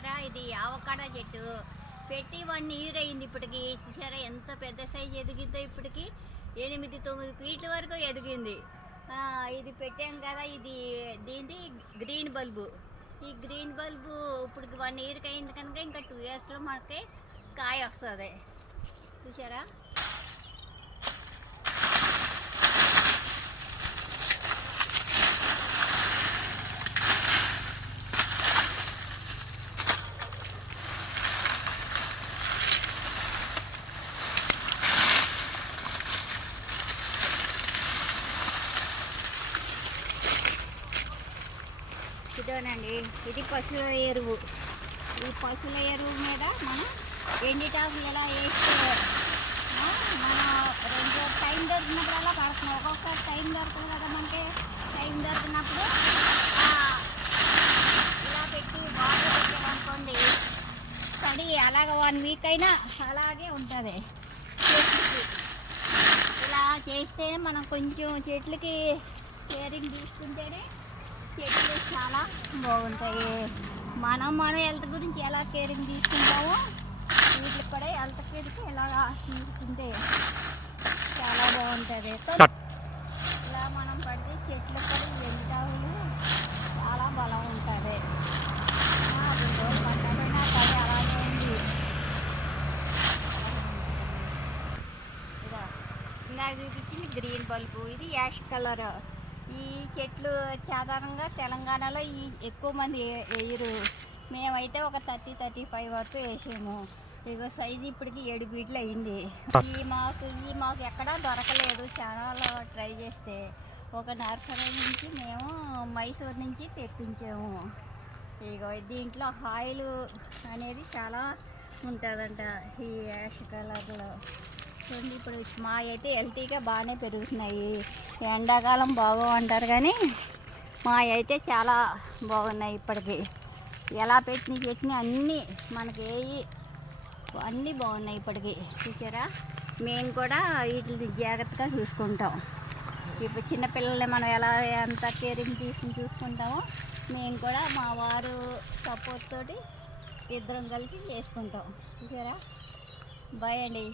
చూసారా, ఇది ఆవకాడో చెట్టు పెట్టి 1 ఇయర్ అయింది ఇప్పటికి. చూసారా ఎంత పెద్ద సైజు ఎదిగిందో, ఇప్పటికి 8-9 ఫీట్ల వరకు ఎదిగింది. ఇది పెట్టాం కదా, ఇది దీనిది గ్రీన్ బల్బు. ఈ గ్రీన్ బల్బు ఇప్పటికి 1 ఇయర్కి అయింది కనుక ఇంకా 2 ఇయర్స్లో మనకి కాయ వస్తుంది. చూసారా, ఇదోనండి, ఇది పశువుల ఎరువు. ఈ పశువుల ఎరువు మీద మనం ఎండిటాకులు ఎలా వేస్తే మనం 2 టైం దొరికినప్పుడల్లా పడుతున్నాం. ఒక్కొక్కసారి టైం దొరకదు కదా మనకి. టైం దొరికినప్పుడు ఇలా పెట్టి వాటర్ పెట్టామనుకోండి, తడి అలాగ 1 వీక్ అయినా అలాగే ఉంటుంది. చెట్లకి ఇలా చేస్తే మనం కొంచెం చెట్లకి కేరింగ్ తీసుకుంటేనే చెట్లు చాలా బాగుంటాయి. మనం హెల్త్ గురించి ఎలా కేరింగ్ తీసుకుంటామో వీటికి కూడా హెల్త్ కేర్కి ఎలాగా తీసుకుంటే చాలా బాగుంటుంది. ఇలా మనం పడితే చెట్లు కూడా ఎండాకులు చాలా బలం ఉంటుంది. 2 రోజులు పట్టకపోయినా అది అలాగే ఉంది. ఇందాక చూపించింది గ్రీన్ బల్బు, ఇది యాష్ కలర్. ఈ చెట్లు సాధారణంగా తెలంగాణలో ఎక్కువ మంది వేయరు. మేమైతే ఒక 30-35 వరకు వేసాము. ఇగో సైజు ఇప్పటికి 7 ఫీట్లు అయింది. ఈ మాకు ఎక్కడా దొరకలేదు. చాలా ట్రై చేస్తే ఒక నర్సరీ నుంచి మేము మైసూర్ నుంచి తెప్పించాము. ఇగో దీంట్లో ఆయిల్ అనేది చాలా ఉంటుందంట ఈ యాష్ కలర్లో. చూడండి, ఇప్పుడు మా అయితే హెల్తీగా బాగానే పెరుగుతున్నాయి. ఎండాకాలం బాగోంటారు కానీ మా అయితే చాలా బాగున్నాయి. ఇప్పటికి ఎలా పెట్టిన చెట్ని అన్నీ మనకి అన్నీ బాగున్నాయి ఇప్పటికి. చూసారా, మేము కూడా వీటిని జాగ్రత్తగా చూసుకుంటాం. ఇప్పుడు చిన్నపిల్లల్ని మనం ఎలా ఎంత కేరింగ్ తీసుకుని చూసుకుంటామో మేము కూడా మా వారు సపోర్ట్ తోటి ఇద్దరం కలిసి చేసుకుంటాం. చూసారా, బాయ్ అండి.